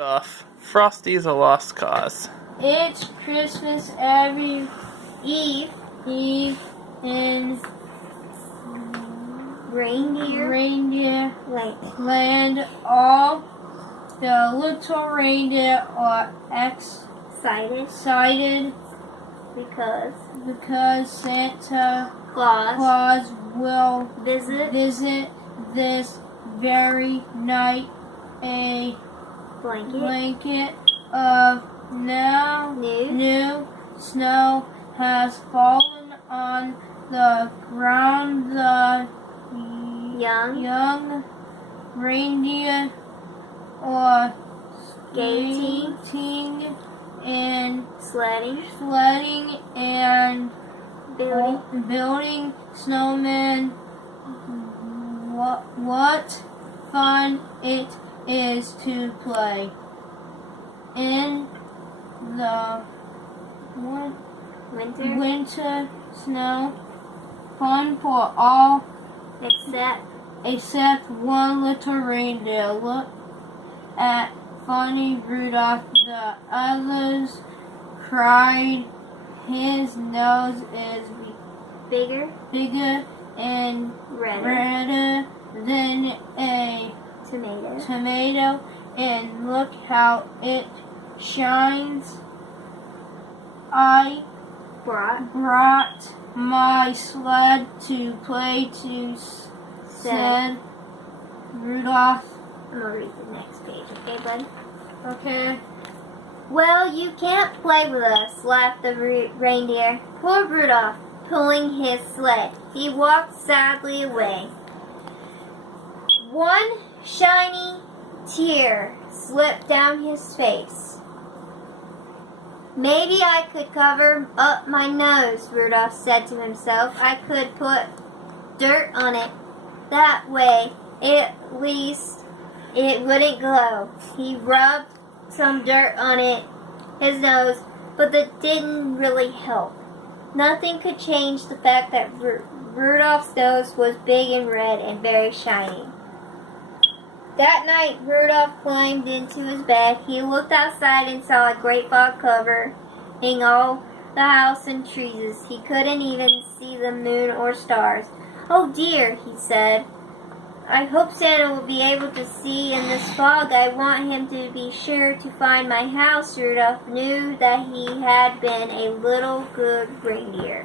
Off. Frosty's a lost cause. It's Christmas every Eve in reindeer land. All the little reindeer are excited because Santa Claus will visit this very night. A blanket of new snow has fallen on the ground. The young reindeer are skating and sledding and building snowmen. What fun it is to play in the winter snow. Fun for all except one little reindeer. Look at funny Rudolph. The others cried. His nose is bigger and redder than a tomato, and look how it shines. I brought my sled to play to, said Rudolph. I'm gonna read the next page, okay, bud? Okay. Well, you can't play with us, laughed the reindeer. Poor Rudolph, pulling his sled. He walked sadly away. One shiny tear slipped down his face. Maybe I could cover up my nose, Rudolph said to himself. I could put dirt on it. That way, at least it wouldn't glow. He rubbed some dirt on his nose, but that didn't really help. Nothing could change the fact that Rudolph's nose was big and red and very shiny. That night, Rudolph climbed into his bed. He looked outside and saw a great fog covering all the house and trees. He couldn't even see the moon or stars. Oh dear, he said. I hope Santa will be able to see in this fog. I want him to be sure to find my house. Rudolph knew that he had been a little good reindeer.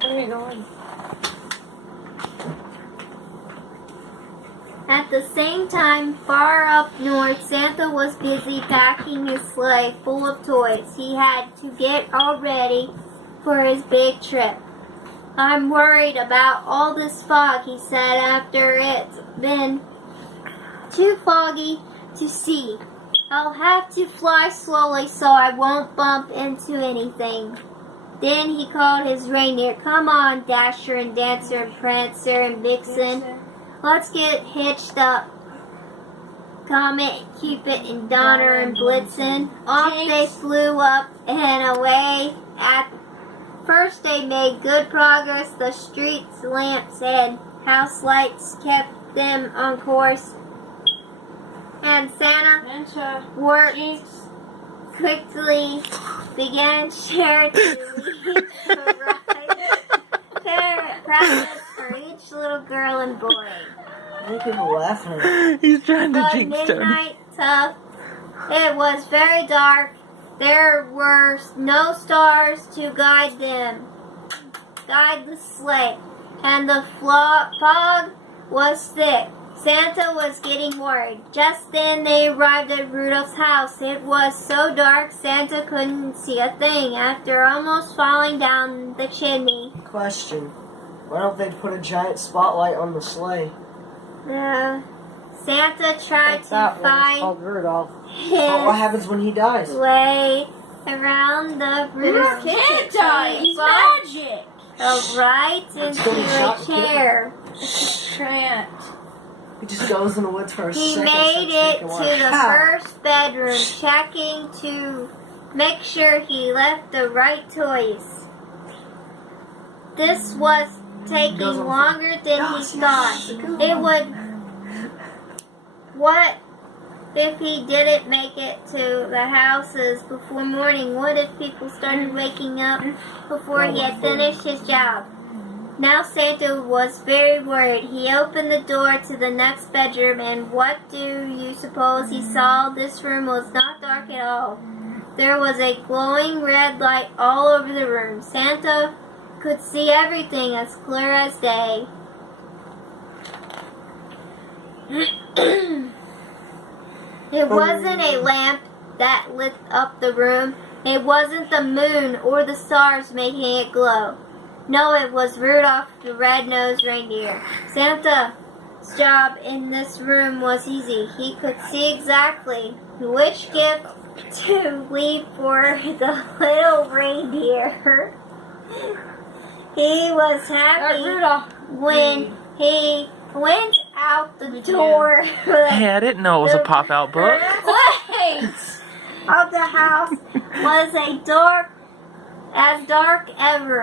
Where are you going? At the same time, far up north, Santa was busy packing his sleigh full of toys. He had to get all ready for his big trip. I'm worried about all this fog, he said, after it's been too foggy to see. I'll have to fly slowly so I won't bump into anything. Then he called his reindeer. Come on, Dasher and Dancer and Prancer and Vixen. Let's get hitched up. Comet, Cupid, and Donner and Blitzen. Off they flew up and away. At first they made good progress. The streets, lamps, and house lights kept them on course. And Santa worked quickly, began share to lead the right presents for each little girl and boy. Make him laughing. He's trying to But jinx Tony. midnight tough. It was very dark. There were no stars to guide the sleigh, and the fog was thick. Santa was getting worried. Just then they arrived at Rudolph's house. It was so dark Santa couldn't see a thing. After almost falling down the chimney. Question. Why don't they put a giant spotlight on the sleigh? Santa tried to find Rudolph. his What happens when he dies? way around the roof. Santa, he's magic. Right into a chair. Trent. He just goes in the woods for a He second. made it to the first bedroom, checking to make sure he left the right toys. This was taking longer than he thought. It would. What if he didn't make it to the houses before morning? What if people started waking up before he had finished his job? Now Santa was very worried. He opened the door to the next bedroom, and what do you suppose he saw? This room was not dark at all. There was a glowing red light all over the room. Santa could see everything as clear as day. It wasn't a lamp that lit up the room. It wasn't the moon or the stars making it glow. No, it was Rudolph the Red-Nosed Reindeer. Santa's job in this room was easy. He could see exactly which gift to leave for the little reindeer. He was happy when he went out the door. Hey, I didn't know it was a pop-out book. Wait! Of the house was as dark ever.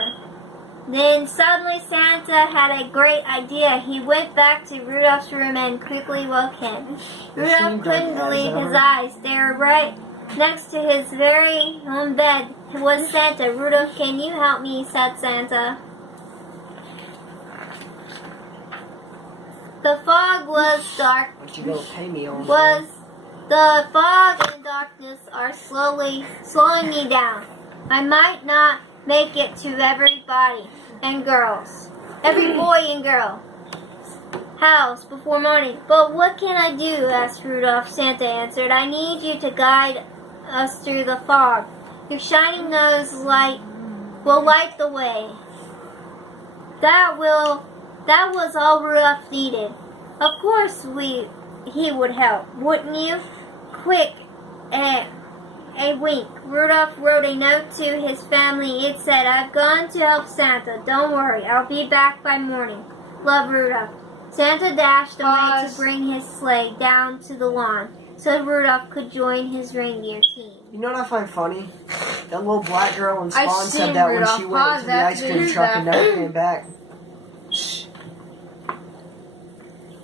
Then suddenly Santa had a great idea. He went back to Rudolph's room and quickly woke him. Rudolph couldn't believe his eyes. They were right next to his very own bed was Santa. Rudolph, can you help me? Said Santa. The fog was dark. What you gonna pay me on? The fog and darkness are slowing me down. I might not make it to every boy and girl house before morning. But what can I do? Asked Rudolph. Santa answered, I need you to guide us through the fog. Your shining nose light will light the way. That was all Rudolph needed. Of course he would help, wouldn't you? Quick, a wink. Rudolph wrote a note to his family. It said, I've gone to help Santa. Don't worry, I'll be back by morning. Love, Rudolph. Santa dashed away to bring his sleigh down to the lawn so Rudolph could join his reindeer team. You know what I find funny? That little black girl in I've Spawn seen said that Rudolph. when she went to the ice cream truck and never came back.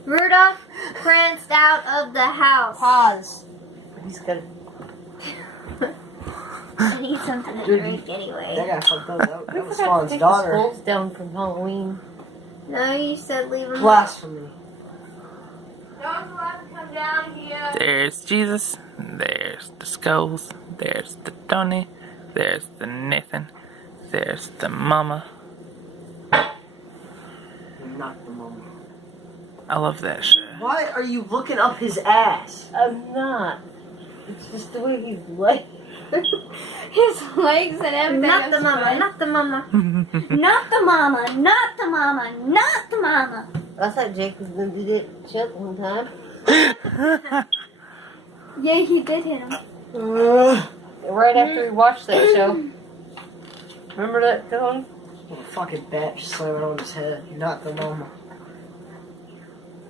Rudolph pranced out of the house. Pause. He's got. I need something to Dude, drink anyway. That guy fucked up. That was Spawn's daughter. Skulls down from Halloween. No, you said leave him. Blasphemy. Don't let him come down here. There's Jesus. There's the skulls. There's the Tony. There's the Nathan. There's the mama. Not the moment. I love that shit. Why are you looking up his ass? I'm not. It's just the way he's like. His legs and everything. Not the mama. Not the mama. Not the mama. Not the mama. Not the mama. I thought Jake was going to do that shit one time. Yeah, he did hit him. Right after we watched that show. Remember that, Tony? What a fucking bat just slamming on his head. Not the mama.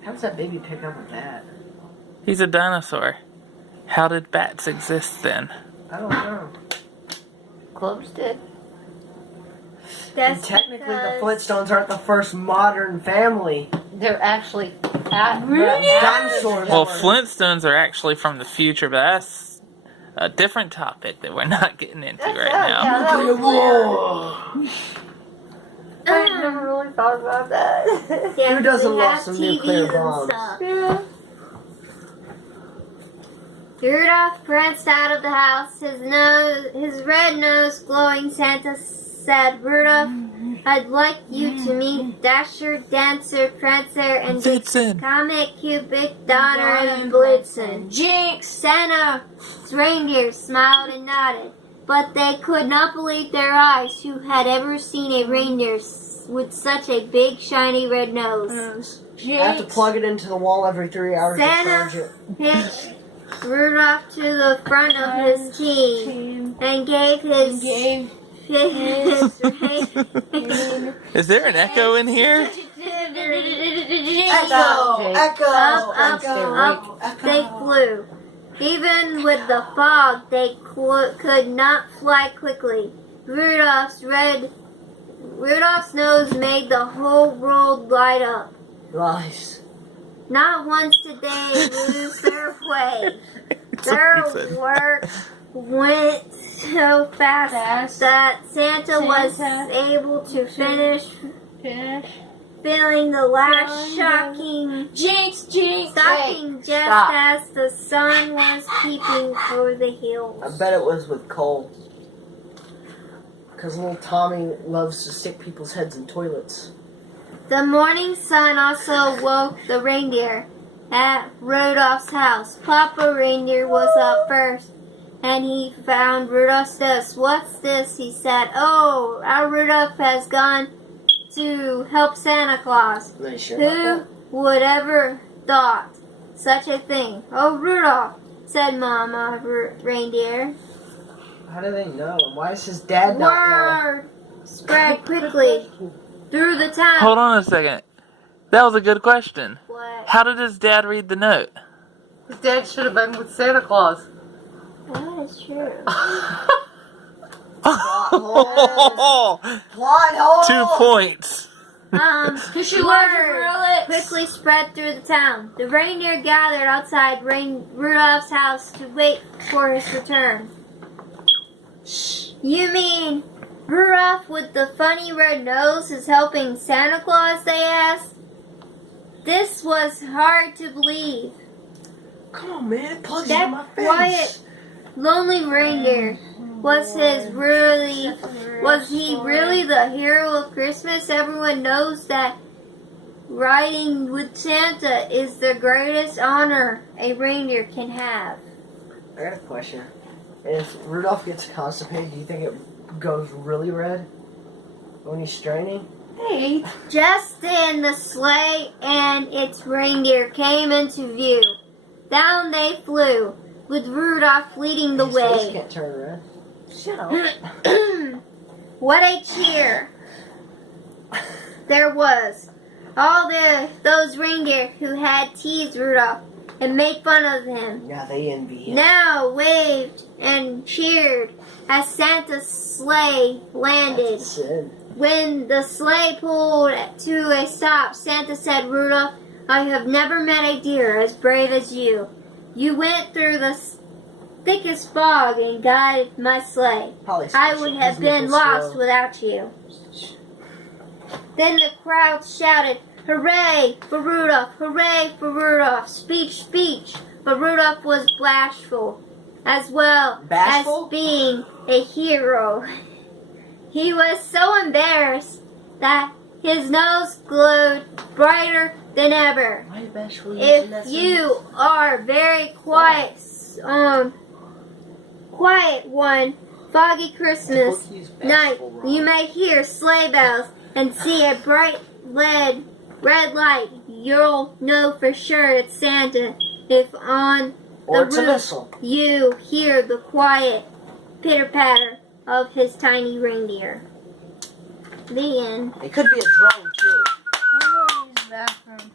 How does that baby pick up a bat? He's a dinosaur. How did bats exist then? I don't know. Clubs did. And technically, the Flintstones aren't the first modern family. They're actually Dinosaurs. Well, were. Flintstones are actually from the future, but that's a different topic that we're not getting into right now. Whoa. I never really thought about that. Yeah, Who doesn't we love have some TVs nuclear and bombs? stuff. Yeah. Rudolph pranced out of the house. His red nose glowing. Santa said, Rudolph, I'd like you to meet Dasher, Dancer, Prancer, and Vixen. Comet, Cupid, Donner, and Blitzen. Jinx! Santa's reindeer smiled and nodded, but they could not believe their eyes. Who had ever seen a reindeer with such a big, shiny red nose? I have to plug it into the wall every 3 hours to charge Santa it. hitched Rudolph to the front of his team and gave his Is there an echo in here? Echo! Up they flew. Even with the fog, they could not fly quickly. Rudolph's nose made the whole world light up. Lies. Not once did they lose their way. Their work went so fast that Santa was able to finish filling the last shocking stocking just as the sun was peeping through the hills. I bet it was with coal. Because little Tommy loves to stick people's heads in toilets. The morning sun also woke the reindeer at Rudolph's house. Papa Reindeer was up first, and he found Rudolph's nest. "What's this?" he said. "Oh, our Rudolph has gone to help Santa Claus." Are they sure Who about would ever thought such a thing? "Oh, Rudolph," said Mama Reindeer. that? How do they know? And why is his dad not Word spread quickly through the town. Hold on a second. That was a good question. What? How did his dad read the note? His dad should have been with Santa Claus. That is true. Plot hole! 2 points. Word quickly spread through the town. The reindeer gathered outside Rudolph's house to wait for his return. You mean Rudolph with the funny red nose is helping Santa Claus, they asked. This was hard to believe. Come on, man. Plug That in my face. quiet, lonely reindeer was he really the hero of Christmas? Everyone knows that riding with Santa is the greatest honor a reindeer can have. I got a question. If Rudolph gets constipated, do you think it goes really red when he's straining? Hey, Just then the sleigh and its reindeer came into view. Down they flew, with Rudolph leading the His face way. can't turn red. shut up. What a cheer there was. All those reindeer who had teased Rudolph and made fun of him Yeah, they envy him. now waved and cheered as Santa's sleigh landed. That's sin. When the sleigh pulled to a stop, Santa said, "Rudolph, I have never met a deer as brave as you. You went through the thickest fog and guided my sleigh. Probably I would have been lost slow. without you." Then the crowd shouted, "Hooray for Rudolph! Hooray for Rudolph! Speech, speech!" But Rudolph was bashful, as well Bashful? as being a hero. He was so embarrassed that his nose glowed brighter than ever. Why bashful using that If you are very quiet, quiet one foggy Christmas sentence? night, you may hear sleigh bells and see a bright red light. You'll know for sure it's Santa if on Or the it's a roof missile. you hear the quiet pitter-patter of his tiny reindeer. The end. It could be a drone too. I'm going to use the bathroom.